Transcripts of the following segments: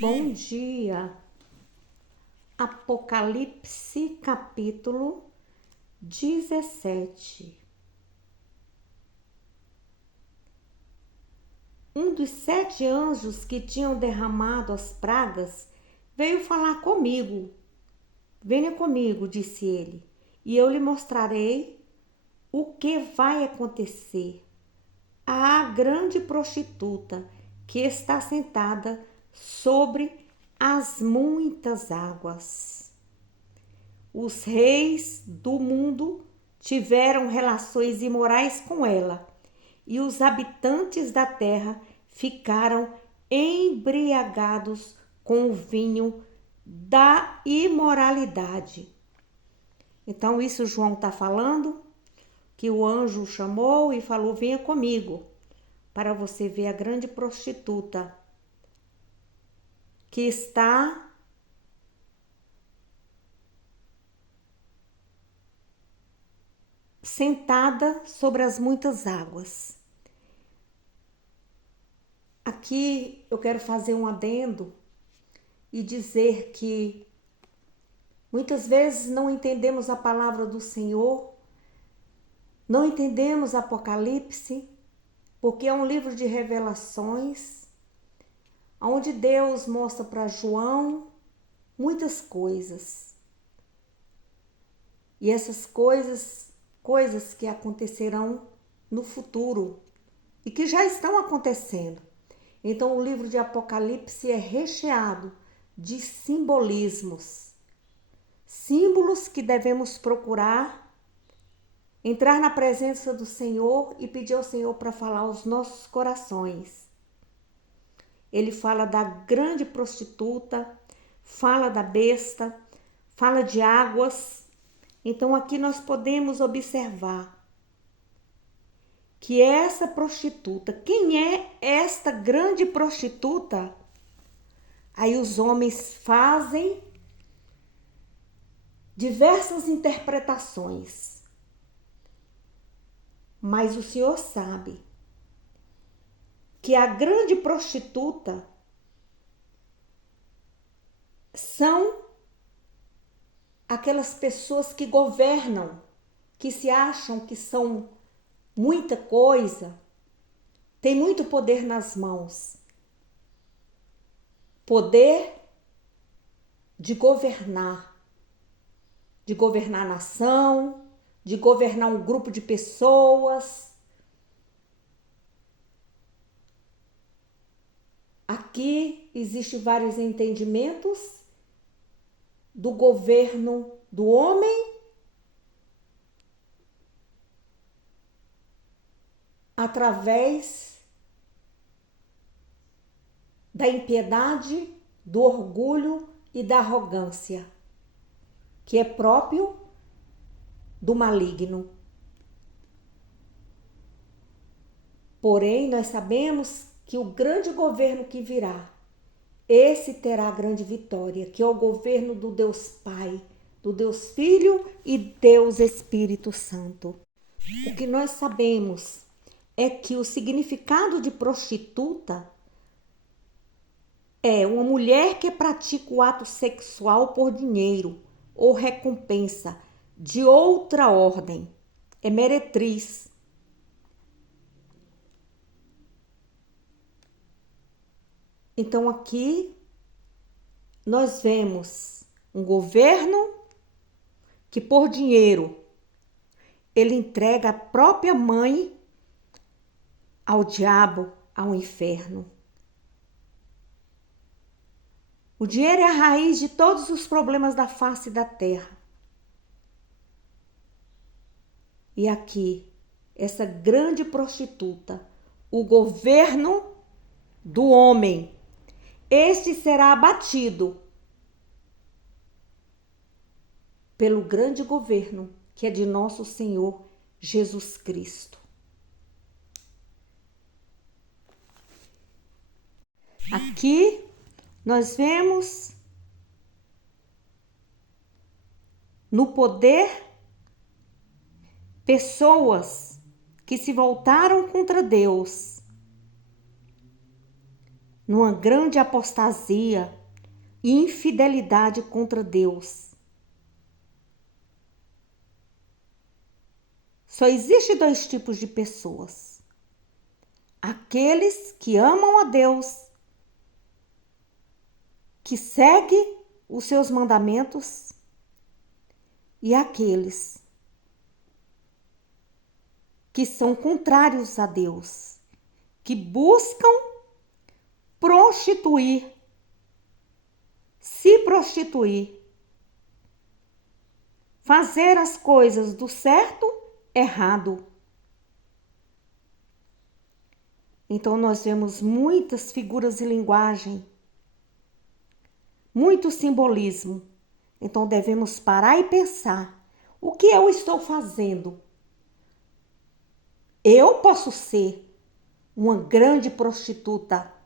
Bom dia. Apocalipse, capítulo 17. Um dos 7 anjos que tinham derramado as pragas veio falar comigo. Venha comigo, disse ele, e eu lhe mostrarei o que vai acontecer. A grande prostituta que está sentada sobre as muitas águas. Os reis do mundo tiveram relações imorais com ela, e os habitantes da terra ficaram embriagados com o vinho da imoralidade. Então, isso João está falando, que o anjo chamou e falou: venha comigo, para você ver a grande prostituta que está sentada sobre as muitas águas. Aqui eu quero fazer um adendo e dizer que muitas vezes não entendemos a palavra do Senhor, não entendemos Apocalipse, porque é um livro de revelações, onde Deus mostra para João muitas coisas. E essas coisas que acontecerão no futuro e que já estão acontecendo. Então, o livro de Apocalipse é recheado de simbolismos, símbolos que devemos procurar, entrar na presença do Senhor e pedir ao Senhor para falar aos nossos corações. Ele fala da grande prostituta, fala da besta, fala de águas. Então, aqui nós podemos observar que essa prostituta, quem é esta grande prostituta? Aí os homens fazem diversas interpretações, mas o Senhor sabe que a grande prostituta são aquelas pessoas que governam, que se acham que são muita coisa, tem muito poder nas mãos. Poder de governar a nação, de governar um grupo de pessoas. Aqui existem vários entendimentos do governo do homem através da impiedade, do orgulho e da arrogância, que é próprio do maligno. Porém, nós sabemos que o grande governo que virá, esse terá a grande vitória, que é o governo do Deus Pai, do Deus Filho e Deus Espírito Santo. O que nós sabemos é que o significado de prostituta é uma mulher que pratica o ato sexual por dinheiro ou recompensa de outra ordem. É meretriz. Então aqui nós vemos um governo que por dinheiro ele entrega a própria mãe ao diabo, ao inferno. O dinheiro é a raiz de todos os problemas da face da terra. E aqui, essa grande prostituta, o governo do homem, este será abatido pelo grande governo que é de nosso Senhor Jesus Cristo. Aqui nós vemos no poder pessoas que se voltaram contra Deus. numa grande apostasia e infidelidade contra Deus. Só existe dois tipos de pessoas: aqueles que amam a Deus, que seguem os seus mandamentos, e aqueles que são contrários a Deus, que buscam se prostituir, fazer as coisas do certo errado. Então nós vemos muitas figuras de linguagem, muito simbolismo. Então devemos parar e pensar: o que eu estou fazendo? Eu posso ser uma grande prostituta.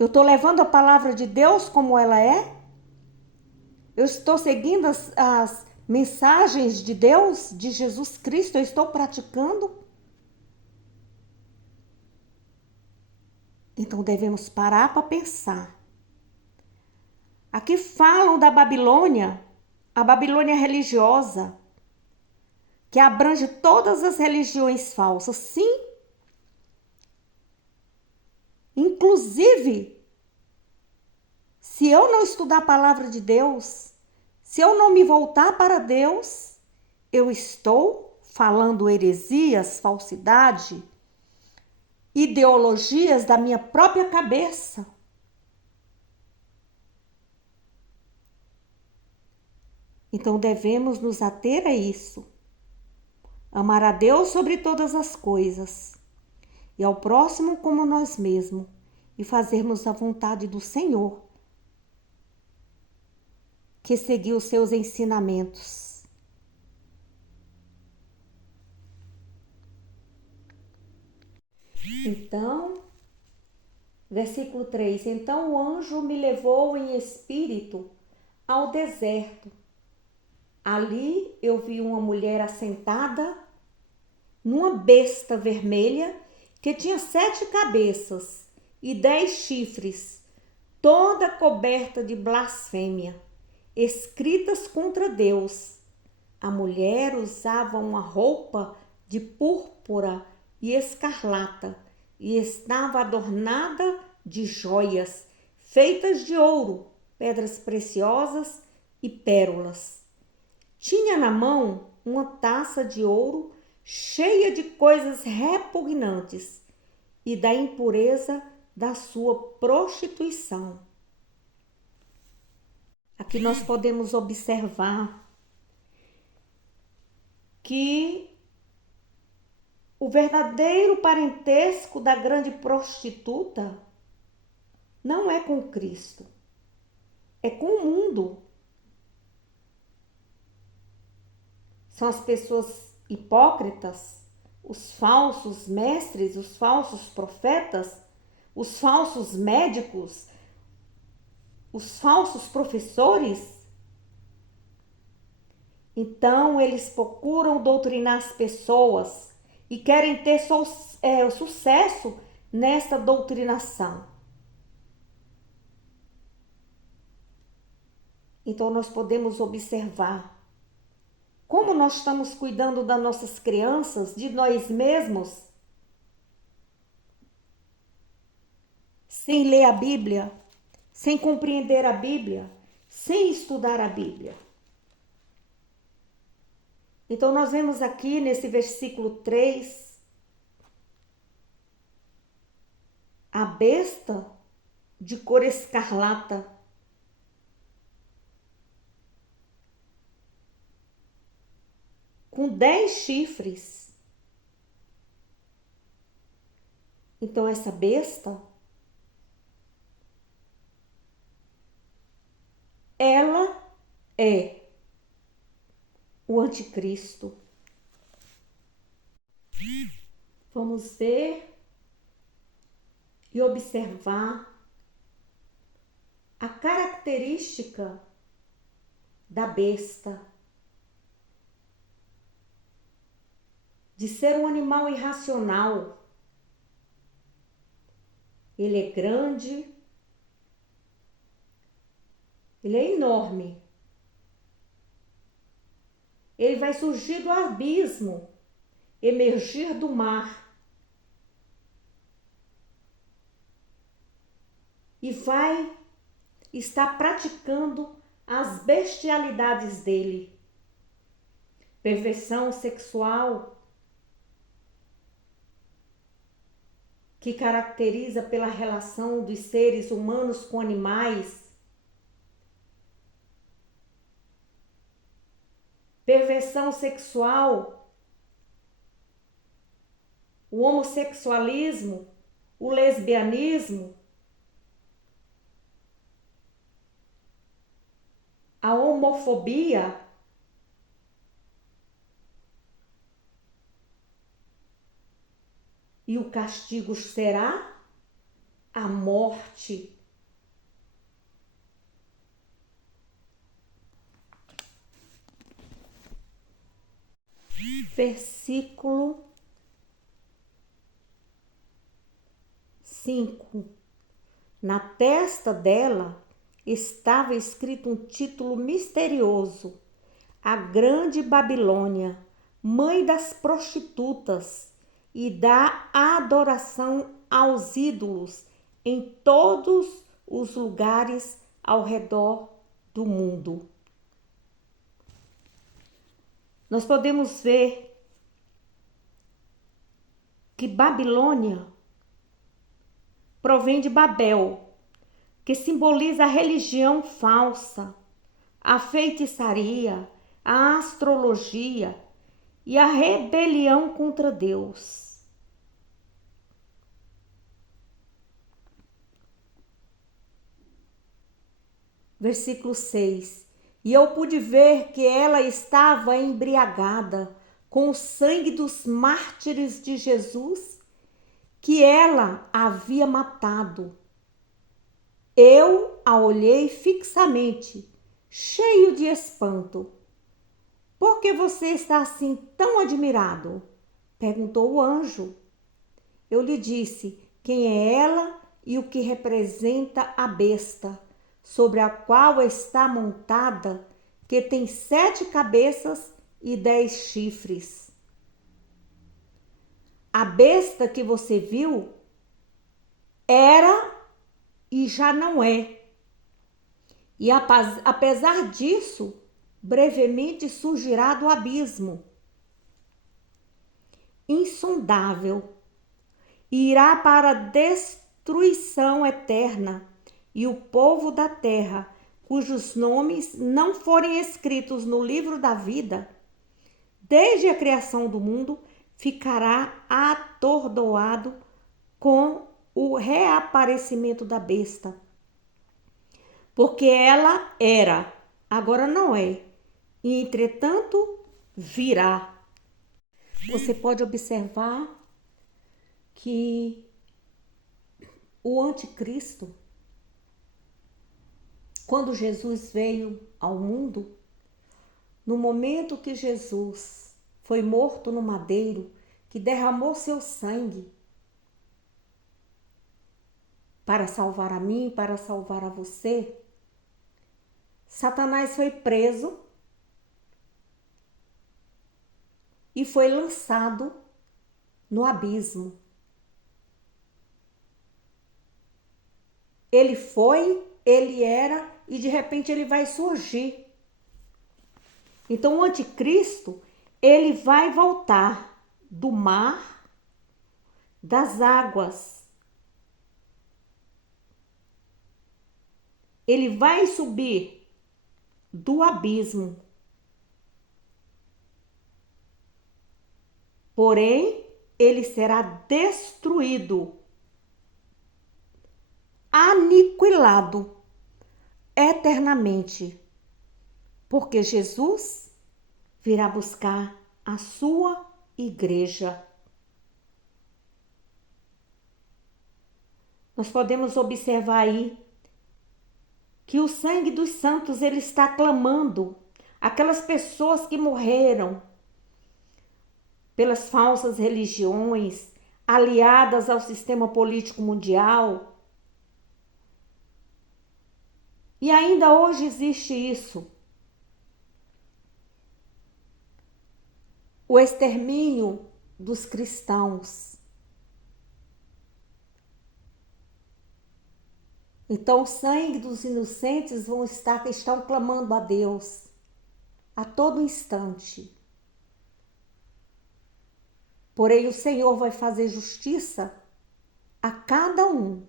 Eu estou levando a palavra de Deus como ela é? Eu estou seguindo as mensagens de Deus, de Jesus Cristo? Eu estou praticando? Então devemos parar para pensar. Aqui falam da Babilônia, a Babilônia religiosa, que abrange todas as religiões falsas. Sim, inclusive, se eu não estudar a palavra de Deus, se eu não me voltar para Deus, eu estou falando heresias, falsidade, ideologias da minha própria cabeça. Então devemos nos ater a isso. Amar a Deus sobre todas as coisas e ao próximo como nós mesmos, e fazermos a vontade do Senhor, que seguiu os seus ensinamentos. Então, versículo 3: então o anjo me levou em espírito ao deserto. Ali eu vi uma mulher assentada numa besta vermelha que tinha 7 cabeças e 10 chifres, toda coberta de blasfêmia, escritas contra Deus. A mulher usava uma roupa de púrpura e escarlata e estava adornada de joias feitas de ouro, pedras preciosas e pérolas. Tinha na mão uma taça de ouro cheia de coisas repugnantes e da impureza da sua prostituição. Aqui nós podemos observar que o verdadeiro parentesco da grande prostituta não é com Cristo, é com o mundo. São as pessoas hipócritas, os falsos mestres, os falsos profetas, os falsos médicos, os falsos professores. Então eles procuram doutrinar as pessoas e querem ter sucesso nesta doutrinação. Então nós podemos observar como nós estamos cuidando das nossas crianças, de nós mesmos, sem ler a Bíblia, sem compreender a Bíblia, sem estudar a Bíblia. Então nós vemos aqui nesse versículo 3, a besta de cor escarlata, com 10 chifres. Então essa besta, ela é o anticristo. Vamos ver e observar a característica da besta, de ser um animal irracional, ele é grande, ele é enorme. Ele vai surgir do abismo, emergir do mar e vai estar praticando as bestialidades dele. Perversão sexual, que caracteriza pela relação dos seres humanos com animais. Perversão sexual, o homossexualismo, o lesbianismo, a homofobia, e o castigo será a morte. Versículo 5. Na testa dela estava escrito um título misterioso: a Grande Babilônia, mãe das prostitutas e da adoração aos ídolos em todos os lugares ao redor do mundo. Nós podemos ver que Babilônia provém de Babel, que simboliza a religião falsa, a feitiçaria, a astrologia e a rebelião contra Deus. Versículo 6. E eu pude ver que ela estava embriagada com o sangue dos mártires de Jesus, que ela havia matado. Eu a olhei fixamente, cheio de espanto. Por que você está assim tão admirado? Perguntou o anjo. Eu lhe disse quem é ela e o que representa a besta, sobre a qual está montada, que tem 7 cabeças e 10 chifres. A besta que você viu era e já não é. E apesar disso, brevemente surgirá do abismo insondável e irá para a destruição eterna, e o povo da terra, cujos nomes não forem escritos no livro da vida, desde a criação do mundo, ficará atordoado com o reaparecimento da besta. Porque ela era, agora não é, e entretanto virá. Você pode observar que o anticristo, quando Jesus veio ao mundo, no momento que Jesus foi morto no madeiro, que derramou seu sangue para salvar a mim, para salvar a você, Satanás foi preso e foi lançado no abismo. Ele foi, ele era e de repente ele vai surgir. Então o anticristo, ele vai voltar do mar, das águas. Ele vai subir do abismo. Porém, ele será destruído, aniquilado eternamente, porque Jesus virá buscar a sua igreja. Nós podemos observar aí que o sangue dos santos ele está clamando aquelas pessoas que morreram pelas falsas religiões, aliadas ao sistema político mundial. E ainda hoje existe isso. O extermínio dos cristãos. Então, o sangue dos inocentes estão clamando a Deus a todo instante. Porém, o Senhor vai fazer justiça a cada um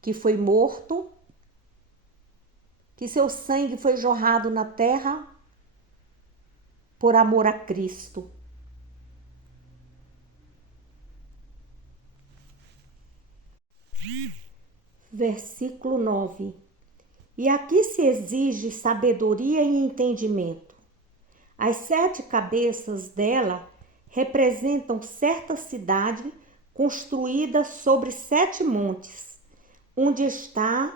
que foi morto, que seu sangue foi jorrado na terra por amor a Cristo. Versículo 9. E aqui se exige sabedoria e entendimento. As 7 cabeças dela representam certa cidade construída sobre 7 montes, onde esta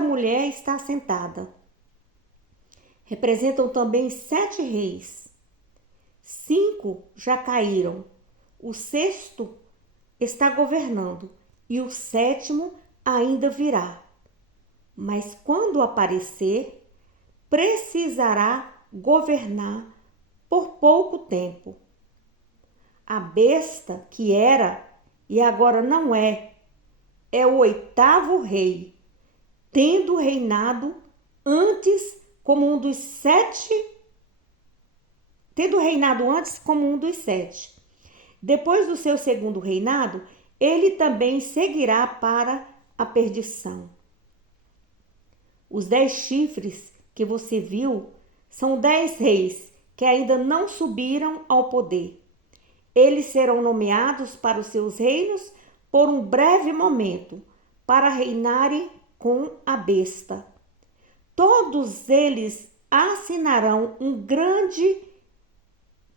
mulher está sentada. Representam também 7 reis. 5 já caíram. O 6º está governando e o 7º ainda virá. Mas quando aparecer, precisará governar por pouco tempo. A besta que era e agora não é o 8º rei, tendo reinado antes como um dos 7, Depois do seu 2º reinado, ele também seguirá para a perdição. Os 10 chifres que você viu são 10 reis que ainda não subiram ao poder. Eles serão nomeados para os seus reinos por um breve momento, para reinarem com a besta. Todos eles assinarão um grande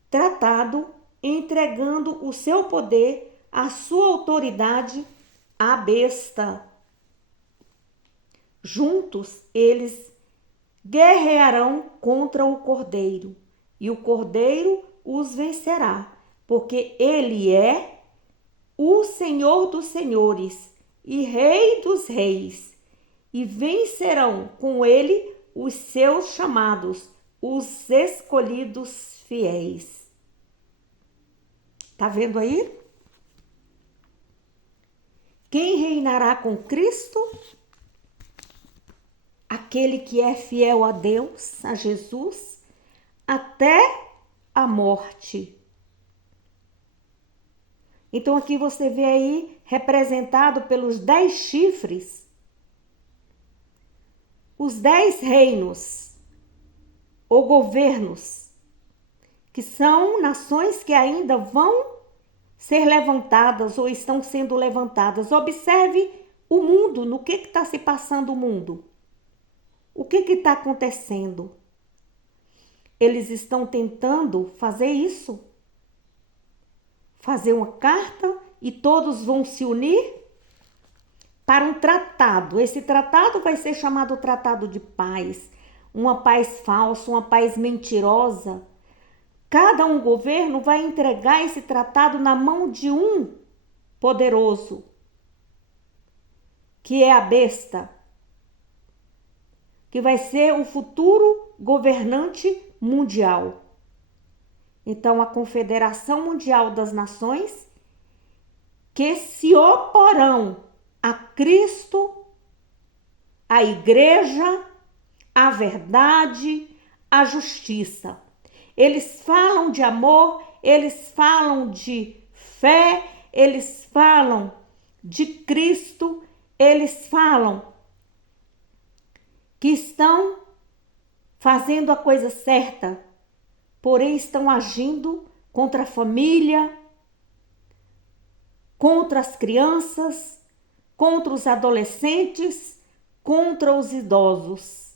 tratado, entregando o seu poder, a sua autoridade à besta. Juntos eles guerrearão contra o Cordeiro, e o Cordeiro os vencerá, porque ele é o Senhor dos senhores e Rei dos reis, e vencerão com ele os seus chamados, os escolhidos fiéis. Tá vendo aí? Quem reinará com Cristo? Aquele que é fiel a Deus, a Jesus, até a morte. Então aqui você vê aí representado pelos 10 chifres, os 10 reinos ou governos, que são nações que ainda vão ser levantadas ou estão sendo levantadas. Observe o mundo, no que está se passando o mundo. O que está acontecendo? Eles estão tentando fazer isso. Fazer uma carta e todos vão se unir para um tratado. Esse tratado vai ser chamado Tratado de Paz. Uma paz falsa, uma paz mentirosa. Cada um governo vai entregar esse tratado na mão de um poderoso, que é a besta, que vai ser o futuro governante mundial. Então, a Confederação Mundial das Nações, que se oporão a Cristo, a Igreja, a verdade, a justiça. Eles falam de amor, eles falam de fé, eles falam de Cristo, eles falam que estão fazendo a coisa certa, porém estão agindo contra a família, contra as crianças, contra os adolescentes, contra os idosos.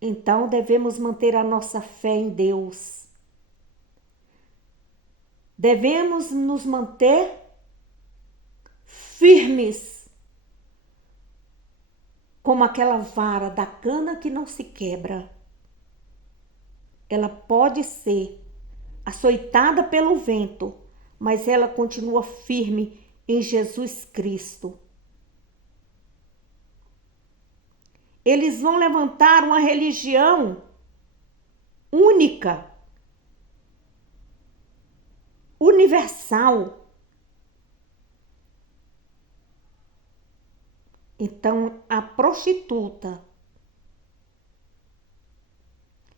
Então devemos manter a nossa fé em Deus. Devemos nos manter firmes, como aquela vara da cana que não se quebra. ela pode ser açoitada pelo vento, mas ela continua firme em Jesus Cristo. Eles vão levantar uma religião única, universal. Então, a prostituta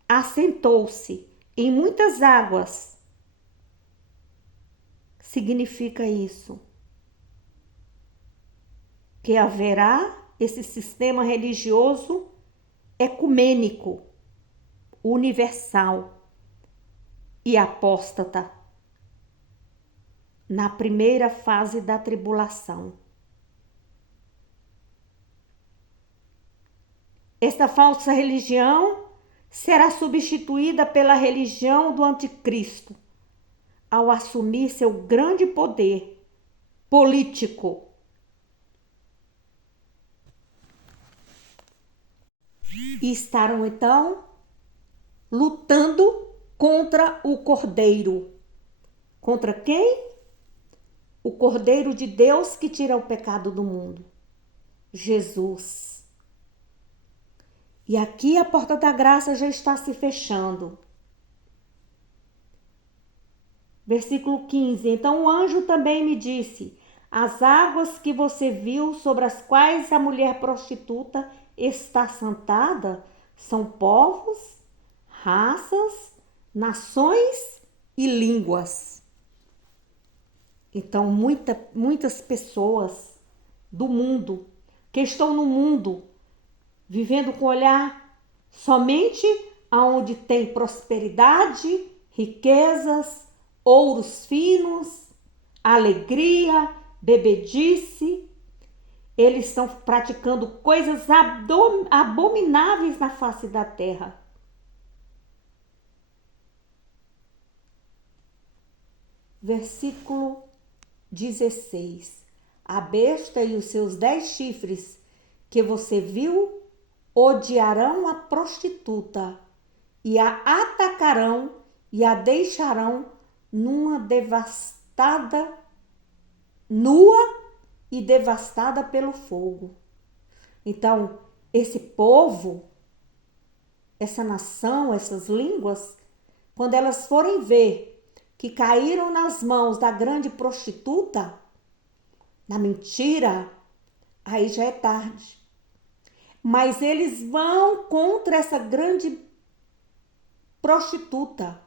assentou-se em muitas águas. Significa isso, que haverá esse sistema religioso ecumênico, universal e apóstata na primeira fase da tribulação. Esta falsa religião será substituída pela religião do anticristo, ao assumir seu grande poder político. E estarão então lutando contra o Cordeiro. Contra quem? O Cordeiro de Deus que tira o pecado do mundo. Jesus. E aqui a porta da graça já está se fechando. Versículo 15. Então o anjo também me disse: as águas que você viu sobre as quais a mulher prostituta está sentada são povos, raças, nações e línguas. Então muitas pessoas do mundo que estão no mundo vivendo com olhar somente aonde tem prosperidade, riquezas, ouros finos, alegria, bebedice. Eles estão praticando coisas abomináveis na face da terra. Versículo 16. A besta e os seus 10 chifres que você viu odiarão a prostituta e a atacarão e a deixarão nua e devastada pelo fogo. Então, esse povo, essa nação, essas línguas, quando elas forem ver que caíram nas mãos da grande prostituta, na mentira, aí já é tarde. Mas eles vão contra essa grande prostituta.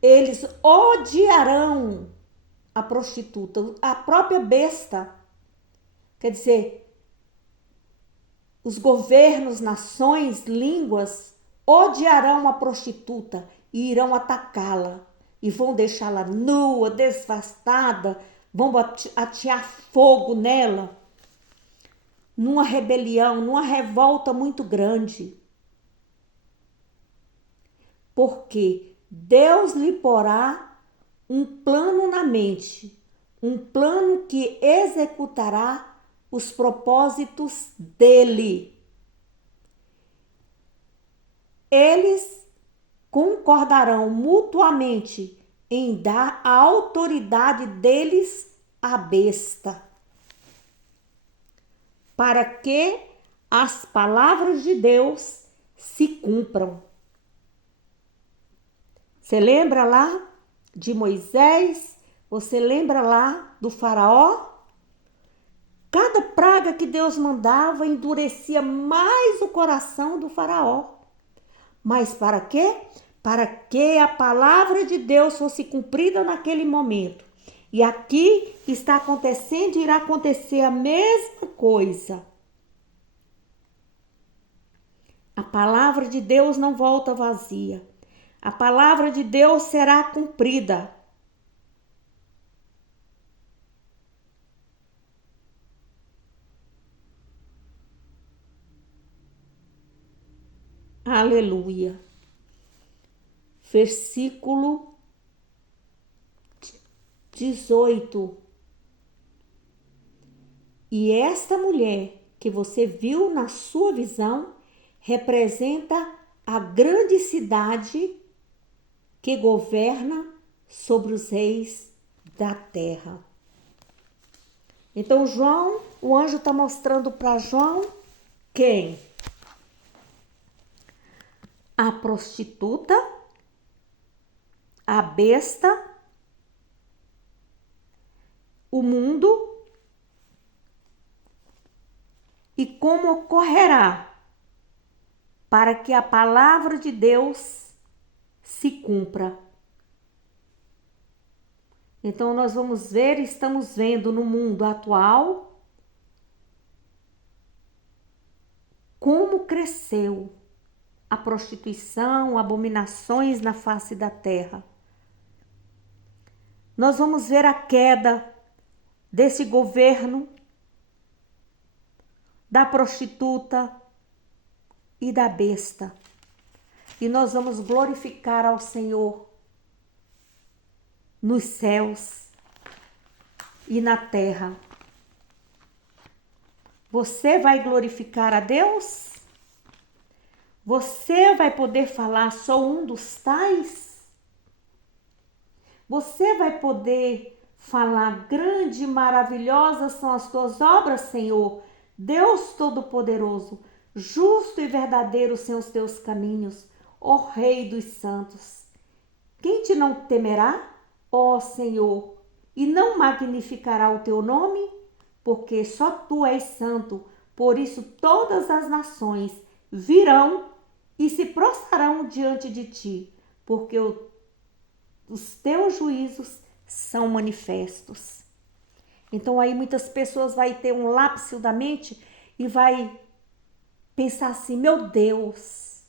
Eles odiarão a prostituta, a própria besta. Quer dizer, os governos, nações, línguas odiarão a prostituta e irão atacá-la e vão deixá-la nua, devastada, vão atear fogo nela, numa rebelião, numa revolta muito grande. Porque Deus lhe porá um plano na mente, um plano que executará os propósitos dele. Eles concordarão mutuamente em dar a autoridade deles à besta, para que as palavras de Deus se cumpram. Você lembra lá de Moisés? Você lembra lá do faraó? Cada praga que Deus mandava endurecia mais o coração do faraó. Mas para quê? Para que a palavra de Deus fosse cumprida naquele momento. E aqui está acontecendo e irá acontecer a mesma coisa. A palavra de Deus não volta vazia. A palavra de Deus será cumprida. Aleluia. Versículo 18. E esta mulher que você viu na sua visão representa a grande cidade que governa sobre os reis da terra. Então João, o anjo está mostrando para João quem? A prostituta, a besta, o mundo e como ocorrerá para que a palavra de Deus se cumpra. Então nós vamos ver, estamos vendo no mundo atual como cresceu a prostituição, abominações na face da terra. Nós vamos ver a queda desse governo, da prostituta e da besta. E nós vamos glorificar ao Senhor nos céus e na terra. Você vai glorificar a Deus? Você vai poder falar, sou um dos tais? Você vai poder falar, grande e maravilhosas são as tuas obras, Senhor, Deus Todo-Poderoso, justo e verdadeiro são os teus caminhos, ó Rei dos santos. Quem te não temerá, ó Senhor, e não magnificará o teu nome? Porque só tu és santo, por isso todas as nações virão e se prostrarão diante de ti, porque os teus juízos são manifestos. Então aí muitas pessoas vai ter um lapso da mente e vai pensar assim, meu Deus,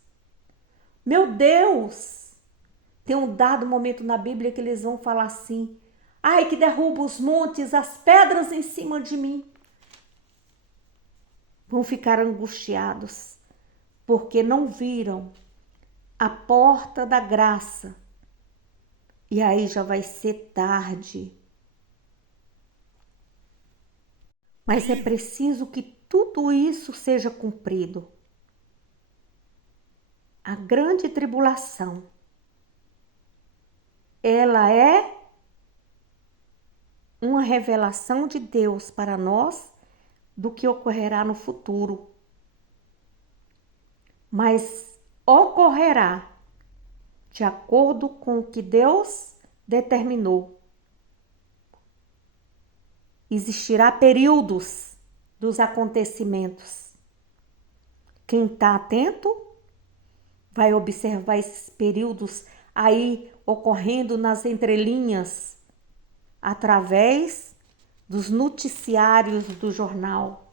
tem um dado momento na Bíblia que eles vão falar assim, ai que derruba os montes, as pedras em cima de mim. Vão ficar angustiados, porque não viram a porta da graça. E aí já vai ser tarde. Mas é preciso que tudo isso seja cumprido. A grande tribulação, ela é uma revelação de Deus para nós do que ocorrerá no futuro. Mas ocorrerá de acordo com o que Deus determinou. Existirá períodos dos acontecimentos. Quem está atento vai observar esses períodos aí ocorrendo nas entrelinhas, através dos noticiários do jornal.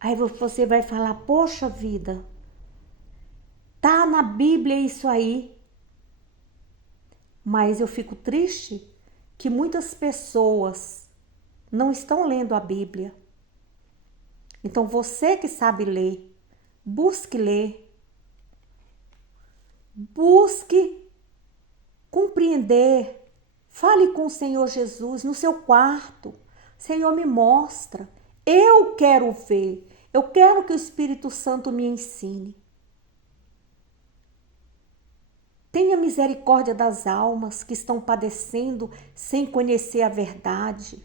Aí você vai falar, poxa vida, tá na Bíblia isso aí. Mas eu fico triste que muitas pessoas não estão lendo a Bíblia. Então você que sabe ler, busque ler. Busque compreender. Fale com o Senhor Jesus no seu quarto. Senhor, me mostra. Eu quero ver. Eu quero que o Espírito Santo me ensine. Tenha misericórdia das almas que estão padecendo sem conhecer a verdade.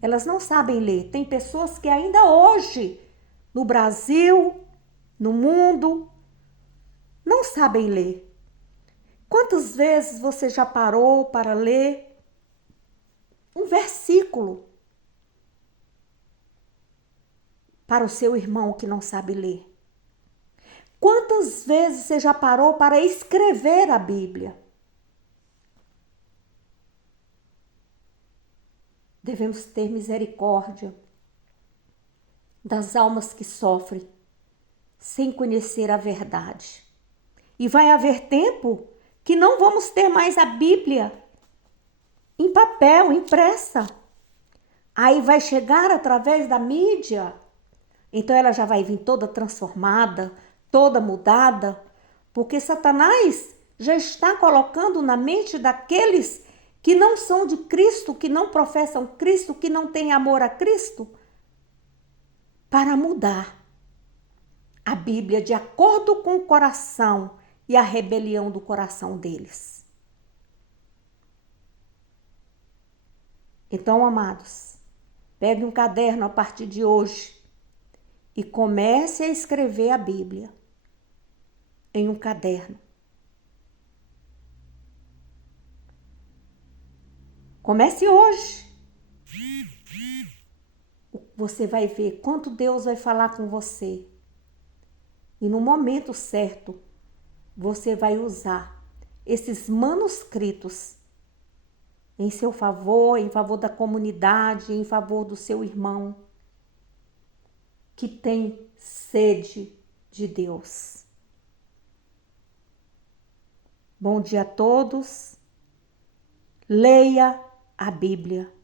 Elas não sabem ler. Tem pessoas que ainda hoje, no Brasil, no mundo, não sabem ler. Quantas vezes você já parou para ler um versículo para o seu irmão que não sabe ler? Quantas vezes você já parou para escrever a Bíblia? Devemos ter misericórdia das almas que sofrem sem conhecer a verdade. E vai haver tempo que não vamos ter mais a Bíblia em papel, impressa. Aí vai chegar através da mídia. Então ela já vai vir toda transformada, toda mudada, porque Satanás já está colocando na mente daqueles que não são de Cristo, que não professam Cristo, que não têm amor a Cristo, para mudar a Bíblia de acordo com o coração e a rebelião do coração deles. Então, amados, pegue um caderno a partir de hoje e comece a escrever a Bíblia em um caderno. Comece hoje. Você vai ver quanto Deus vai falar com você. E no momento certo, você vai usar esses manuscritos em seu favor, em favor da comunidade, em favor do seu irmão que tem sede de Deus. Bom dia a todos. Leia a Bíblia.